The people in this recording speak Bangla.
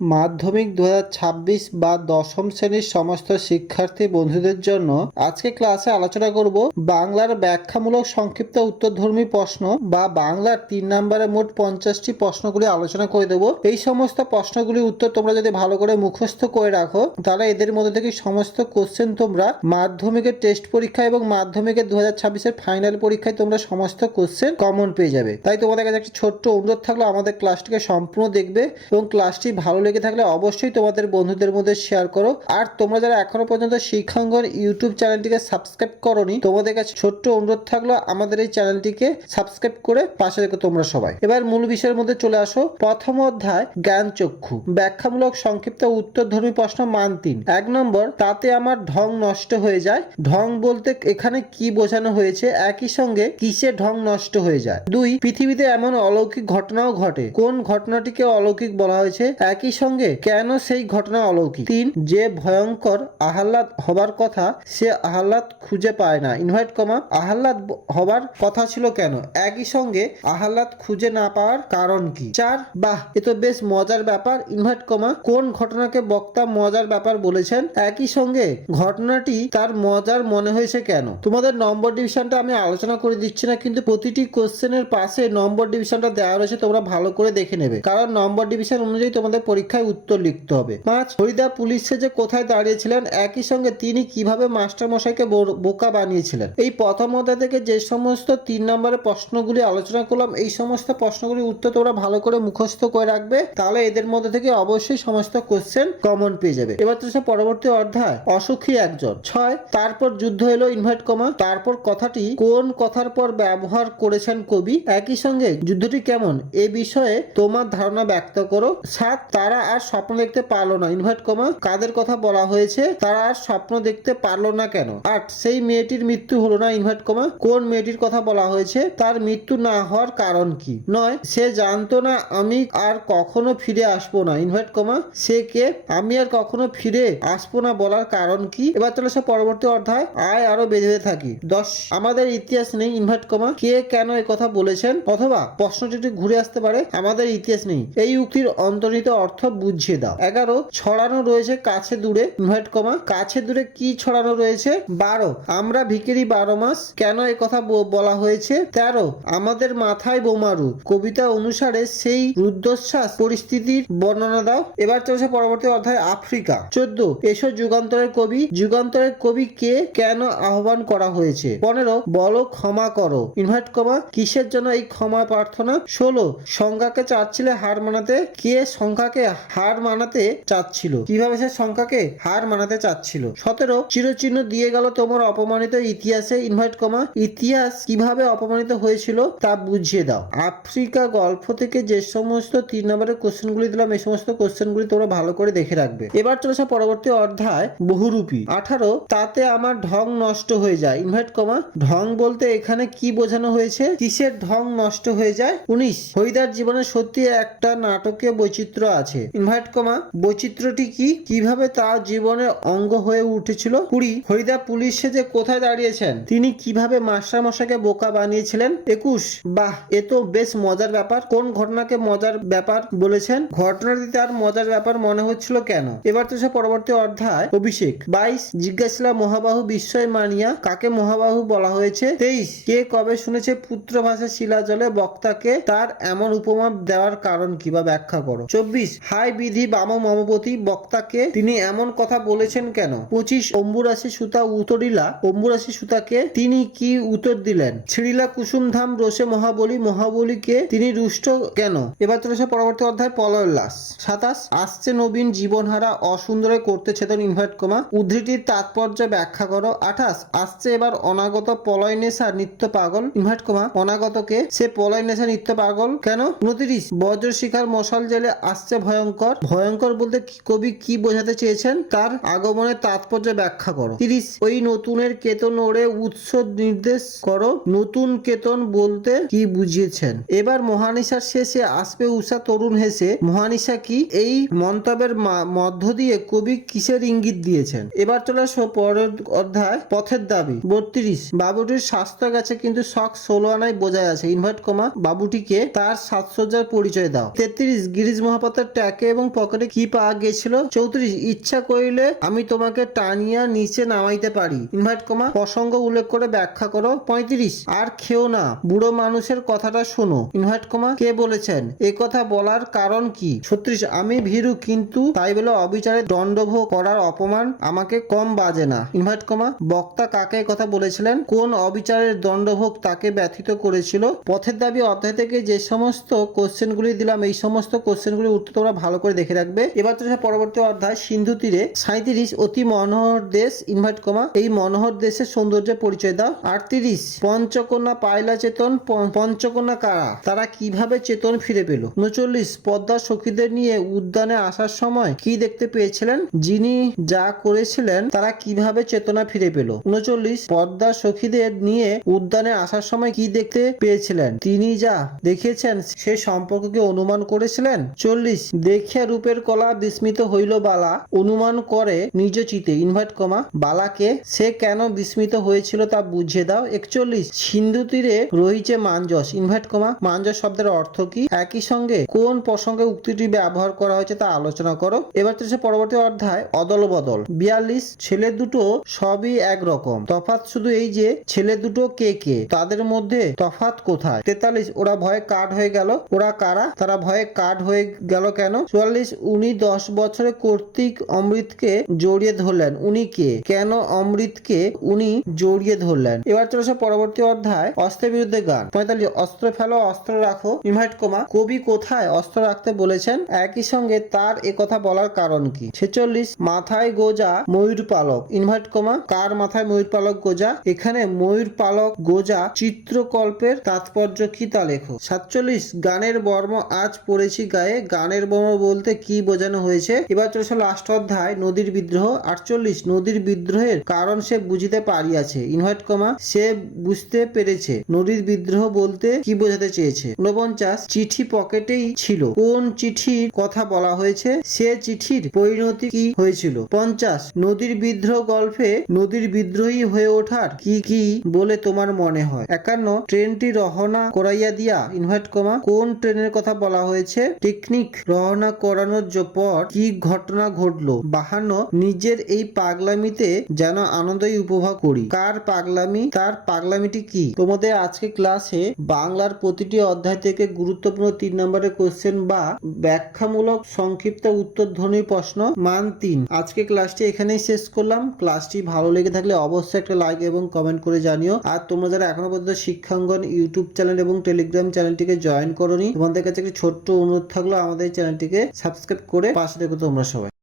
মাধ্যমিক দু ছাব্বিশ বা দশম শ্রেণির সমস্ত শিক্ষার্থী বন্ধুদের জন্য আজকে ক্লাসে আলোচনা করব বাংলার ব্যাখ্যামূলক সংক্ষিপ্ত উত্তরধর্মী প্রশ্ন বা বাংলার তিন নম্বরে মোট পঞ্চাশটি প্রশ্নগুলি আলোচনা করে দেব। এই সমস্ত প্রশ্নগুলির উত্তর তোমরা যদি ভালো করে মুখস্থ করে রাখো, তাহলে এদের মধ্যে থেকে সমস্ত কোশ্চেন তোমরা মাধ্যমিকের টেস্ট পরীক্ষা এবং মাধ্যমিকের দু হাজার ছাব্বিশের ফাইনাল পরীক্ষায় তোমরা সমস্ত কোশ্চেন কমন পেয়ে যাবে। তাই তোমাদের কাছে একটা ছোট্ট অনুরোধ থাকল, আমাদের ক্লাসটিকে সম্পূর্ণ দেখবে এবং ক্লাসটি ভালো লেগে থাকলে অবশ্যই তোমাদের বন্ধুদের মধ্যে শেয়ার করো। আর তোমরা যারা এখনও পর্যন্ত শিক্ষাঙ্গন ইউটিউব চ্যানেলটিকে সাবস্ক্রাইব করোনি, তোমাদের কাছে ছোট্ট অনুরোধ থাকল আমাদের এই চ্যানেলটিকে সাবস্ক্রাইব করে পাশে রেখো তোমরা সবাই। এবার মূল বিষয়ের মধ্যে চলে আসো। প্রথম অধ্যায় জ্ঞান চক্ষু ব্যাখ্যামূলক সংক্ষিপ্ত উত্তরধর্মী প্রশ্ন মান তিন। এক নম্বর, তাতে আমার ঢং নষ্ট হয়ে যায়। ঢং বলতে এখানে কি বোঝানো হয়েছে? একই সঙ্গে কিসে ঢং নষ্ট হয়ে যায়? দুই, পৃথিবীতে এমন অলৌকিক ঘটনাও ঘটে। কোন ঘটনাটিকে অলৌকিক বলা হয়েছে? একই সঙ্গে কেন সেই ঘটনা অলৌকিক? তিন, যে ভয়ঙ্কর আহ্লাদ হবার কথা, সে আহ্লাদ খুঁজে পায় না। ইনভাইট কমা, আহ্লাদ হবার কথা ছিল কেন? একই সঙ্গে আহ্লাদ খুঁজে না পাওয়ার কারণ কি? চার, বাহ, এ তো বেশ মজার ব্যাপার। ইনভাইট কমা, কোন ঘটনাকে বক্তা মজার ব্যাপার বলেছেন? একই সঙ্গে ঘটনাটি তার মজার মনে হয়েছে কেন? তোমাদের নম্বর ডিভিশনটা আমি আলোচনা করে দিচ্ছি না, কিন্তু প্রতিটি কোশ্চেনের পাশে নম্বর ডিভিশনটা দেওয়া রয়েছে, তোমরা ভালো করে দেখে নেবে। কারণ নম্বর ডিভিশন অনুযায়ী তোমাদের পরীক্ষায় উত্তর লিখতে হবে। পাঁচ হরিদা পুলিশে যে কোথায় দাঁড়িয়েছিলেন, একই সঙ্গে তিনি কীভাবে মাস্টার মশাইকে বোকা বানিয়েছিলেন? এই প্রথম অধ্যায় থেকে যে সমস্ত তিন নম্বরের প্রশ্নগুলি আলোচনা করলাম, এই সমস্ত প্রশ্নগুলির উত্তর তোমরা ভালো করে মুখস্থ করে রাখবে। তাহলে এদের মধ্যে থেকে অবশ্যই সমস্ত কোশ্চেন কমন পেয়ে যাবে। এবার তো পরবর্তী অধ্যায়, অসুখী একজন। ছয়, তারপর যুদ্ধ এলো ইনভাইট কমা তারপর কথাটি কোন কথার পর ব্যবহার করেছেন কবি? একই সঙ্গে যুদ্ধটি কেমন? এ বিষয়ে তোমার ধারণা ব্যক্ত করো। সাত, তারা আর স্বপ্ন দেখতে পারল না। ইনভাইট কমা কাদের কথা বলা হয়েছে, তারা আর স্বপ্ন দেখতে পারল না কেন? আট, সেই মেয়েটির মৃত্যু হলো না ইনভাইট কমা কোন মেয়েটির কথা বলা হয়েছে, তার মৃত্যু না হওয়ার কারণ কি? নয়, সে জানতো না আমি আর কখনো ফিরে আসব না। ইনভাইট কমা সে কে? আমি আর কখনো ফিরে আসব না বলার কারণ কি? এবার চলে সব পরবর্তী অধ্যায়, আয় আরও বেঁধে বেঁধে থাকি। দশ, আমাদের ইতিহাস নেই, ইনভার্ট কমা কে কেন এই কথা বলেছেন? অথবা প্রশ্নটি ঘুরে আসতে পারে, আমাদের ইতিহাস নেই। এই উক্তির অন্তর্নিহিত অর্থ বুঝিয়ে দাও। এগারো, ছড়ানো রয়েছে কাছে দূরে ইনভাইট কমা কাছে দূরে কি ছড়ানো রয়েছে? বারো, আমরা ভিকিরি বারো মাস কেন এই কথা বলা হয়েছে? তেরো, আমাদের মাথায় বোমারু। কবিতা অনুসারে সেই রুদ্ধশ্বাস পরিস্থিতির বর্ণনা দাও। এবার চলছে পরবর্তী অধ্যায়, আফ্রিকা। চোদ্দ, এসো যুগান্তরের কবি। যুগান্তরের কবি কে কেন আহ্বান করা হয়েছে? পনেরো, বলো ক্ষমা করো। ইনভাইট কমা কিসের জন্য এই ক্ষমা প্রার্থনা? ষোলো সংখ্যাকে চাচ্ছিলে হার মানাতে। কে সংখ্যাকে হার মানাতে চাচ্ছিল। কীভাবে সে সংখ্যাকে হার মানাতে চাচ্ছিল? সতেরো, চিরচিহ্ন দিয়ে গেল তোমার অপমানিত ইতিহাসে ইনভাইট কমা। ইতিহাস কীভাবে অপমানিত হয়েছিল তা বুঝিয়ে দাও। আফ্রিকা গল্প থেকে যে সমস্ত তিন নম্বরের কোশ্চেনগুলি দিলাম, এই সমস্ত কোশ্চেনগুলি তোমরা ভালো করে দেখে রাখবে। এবার চলেছে পরবর্তী অধ্যায়, বহুরূপী। আঠারো, তাতে আমার ঢং নষ্ট হয়ে যায়। Invite comma. ঢং বলতে এখানে কি বোঝানো হয়েছে? কিসের ঢং নষ্ট হয়ে যায়? উনিশ, হরিদার জীবনে সত্যি একটা নাটকীয় বৈচিত্র্য আছে। ইনভাইট কমা, বৈচিত্র্যটি কি? কীভাবে তার জীবনের অঙ্গ হয়ে উঠেছিল? কুড়ি হরিদা পুলিশ সেজে কোথায় দাঁড়িয়েছেন? তিনি কীভাবে মাস্টার মশাইকে বোকা বানিয়েছিলেন? একুশ, বাহ, এ তো বেশ মজার ব্যাপার। কোন ঘটনাকে মজার ব্যাপার বলেছেন? ঘটনাটি তার মজার ব্যাপার মনে হচ্ছিল কেন? এবার তো সে পরবর্তী অধ্যায়। অভিষেক, বাইশ জিজ্ঞাসা মহাবাহু বিস্ময় মানিয়া কাকে মহাবাহু বলা হয়েছে? তেইশ, কে কবে শুনেছে পুত্র ভাষা শিলা জলে বক্তাকে? তার এমন উপমা দেওয়ার কারণ কি বা ব্যাখ্যা করো। চব্বিশ হাই বিধি বাম মমপতি বক্তাকে তিনি এমন কথা বলেছেন কেন? পঁচিশ অম্বুরাশি সুতা উতরিলা, অম্বুরাশি সুতাকে তিনি কি উত্তর দিলেন? ছিড়িলা কুসুম ধাম রোষে মহাবলী, মহাবলীকে তিনি রুষ্ট কেন? এবার চলেছে পরবর্তী অধ্যায় পলয়ল্লাস সাতাশ, আসছে নবীন জীবনহারা অসুন্দরে করতে ছেদন ইনভাইট কমা উদ্ধৃতির তাৎপর্য ব্যাখ্যা করো। আঠাশ, আসছে এবার অনাগত পলয় নেশা নিত্য পাগল। ইনভাইট কমা অনাগতকে সে পলয় নেশা নিত্য পাগল কেন? উনত্রিশ, বজ্র শিখার মশাল জেলে আসছে ভয়ঙ্কর। ভয়ঙ্কর বলতে কবি কি বোঝাতে চেয়েছেন? তার আগমনের তাৎপর্য ব্যাখ্যা করো। তিরিশ, ওই নতুনের কেতন ওড়ে উৎস নির্দেশ করো। নতুন কেতন বলতে কি বুঝিয়েছেন? এবার মহানিশার শেষে আসবে উষা তরুণ হেসে, মহানিশা কি এই মন্তব্যের মধ্য দিয়ে কবি কিসের ইঙ্গিত দিয়েছেন? এবার চলে পরের অধ্যায়, পথের দাবি। বত্রিশ, বাবুটির স্বাস্থ্য গেছে কিন্তু শখ ষোলো আনায় বোঝায় আছে। ইনভার্ট কমা, বাবুটিকে তার সাজসজ্জার পরিচয় দাও। তেত্রিশ, গিরিশ মহাপাত্রের ট্যাগ এবং পকেটে কি পাওয়া গেছিল? চৌত্রিশ, ইচ্ছা করিলে আমি তোমাকে টানিয়া নিচে নামাইতে পারি। ইনভাইট কমা, প্রসঙ্গ উল্লেখ করে ব্যাখ্যা করো। পঁয়ত্রিশ, আর খেও না, বুড়ো মানুষের কথাটা শোনো। ইনভাইট কমা, কে বলেছেন? এ কথা বলার কারণ কি? ছত্রিশ, আমি ভীরু, কিন্তু তাই বলে অবিচারে দণ্ডভোগ করার অপমান আমাকে কম বাজে না। ইনভাইট কমা, বক্তা কাকে কথা বলেছিলেন? কোন অবিচারের দণ্ডভোগ তাকে ব্যথিত করেছিল? পথের দাবি অধ্যায় থেকে যে সমস্ত কোশ্চেনগুলি দিলাম, এই সমস্ত কোশ্চেনগুলির উত্তর তোমরা ভালো করে দেখে রাখবে। এবার তো পরবর্তী অধ্যায়, সিন্ধু তীরে সাঁত্রিশ অতি মনোহর দেশ ইনভাইট কমা। এই মনোহর দেশের সৌন্দর্যের পরিচয় দাও। আটত্রিশ, পঞ্চকন্যা পায়লা চেতন পঞ্চকন্যা কারা? তারা কীভাবে চেতন ফিরে পেল? উনচল্লিশ, পদ্মা সখীদের নিয়ে উদ্যানে আসার সময় কি দেখতে পেয়েছিলেন? যিনি যা করেছিলেন, তারা কীভাবে চেতনা ফিরে পেল? উনচল্লিশ, পদ্মা সখীদের নিয়ে উদ্যানে আসার সময় কি দেখতে পেয়েছিলেন? তিনি যা দেখিয়েছেন সে সম্পর্ককে অনুমান করেছিলেন? চল্লিশ দেখিয়া রূপের কলা বিস্মিত হইল বালা, অনুমান করে নিজ চিতে, ইনভাইট কমা, বালাকে সে কেন বিস্মিত হয়েছিল তা বুঝিয়ে দাও। একচল্লিশ, সিন্ধু তীরে রহিছে মাঞ্জস ইনভাইট কমা মাঞ্জস শব্দের অর্থ কি? একই সঙ্গে কোন প্রসঙ্গে উক্তিটি ব্যবহার করা হয়েছে তা আলোচনা করো। এবার তো পরবর্তী অধ্যায় অদল বদল বিয়াল্লিশ, ছেলে দুটো সবই একরকম। তফাৎ শুধু এই যে, ছেলে দুটো কে কে? তাদের মধ্যে তফাৎ কোথায়? তেতাল্লিশ, ওরা ভয়ে কাঠ হয়ে গেল। ওরা কারা? তারা ভয়ে কাঠ হয়ে গেল কেন? চুয়াল্লিশ, উনি দশ বছরে কর্তৃক অমৃতকে জড়িয়ে ধরলেন। উনি কে? কেন অমৃতকে উনি জড়িয়ে ধরলেন? এবার চলেছে পরবর্তী অধ্যায়, অস্ত্রের বিরুদ্ধে গান। পঁয়তাল্লিশ, অস্ত্র ফেলো, অস্ত্র রাখো। ইনভাইট কমা, কবি কোথায় অস্ত্র রাখতে বলেছেন? একই সঙ্গে তার কথা বলার কারণ কি? ছেচল্লিশ, মাথায় গোজা, ময়ূর পালক। ইনভাইট কমা, কার মাথায় ময়ূর পালক গোজা? এখানে ময়ূর পালক গোজা চিত্রকল্পের তাৎপর্য কি তা লেখো। সাতচল্লিশ, গানের বর্ম আজ পড়েছি গায়ে, গানের বর্ম বলতে কি বোঝানো হয়েছে? এবার চলেছে লাস্ট অধ্যায়, নদীর বিদ্রোহ। আটচল্লিশ, নদীর বিদ্রোহের কারণ সে বুঝিতে পারিয়াছে। ইনভাইট কমা, সে বুঝতে পেরেছে। নদীর বিদ্রোহ বলতে কি বোঝাতে চেয়েছে? উনপঞ্চাশ চিঠি পকেটেই ছিল। কোন চিঠির কথা বলা হয়েছে? সে চিঠির পরিণতি কি হয়েছিল? পঞ্চাশ, নদীর বিদ্রোহ গল্পে নদীর বিদ্রোহী হয়ে ওঠার কি কি বলে তোমার মনে হয়? একান্ন, ট্রেনটি রহনা করাইয়া দিয়া, ইনভার্ট কমা, কোন ট্রেনের কথা বলা হয়েছে? টেকনিক রহনা করানোর পর কি ঘটনা ঘটলো? বাহান্ন, নিজের এই পাগলামিতে যেন আনন্দই উপভোগ করি। কার পাগলামি? তার পাগলামিটি কি? তোমাদের আজকে ক্লাসে বাংলার প্রতিটি অধ্যায় থেকে গুরুত্বপূর্ণ তিন নম্বরের কোশ্চেন বা ব্যাখ্যামূলক সংক্ষিপ্ত উত্তরধ্বনি প্রশ্ন মান তিন। আজকে ক্লাসটি এখানেই শেষ করলাম। ক্লাসটি ভালো লেগে থাকলে অবশ্যই একটা লাইক এবং কমেন্ট করে জানিও। আর তোমরা যারা এখনও পর্যন্ত শিক্ষাঙ্গন ইউটিউব চ্যানেল এবং টেলিগ্রাম চ্যানেলটিকে জয়েন করোনি, তোমাদের কাছে একটি ছোট্ট অনুরোধ থাকল আমাদের চ্যানেলটিকে সাবস্ক্রাইব করে পাশে দেখো তোমরা সবাই।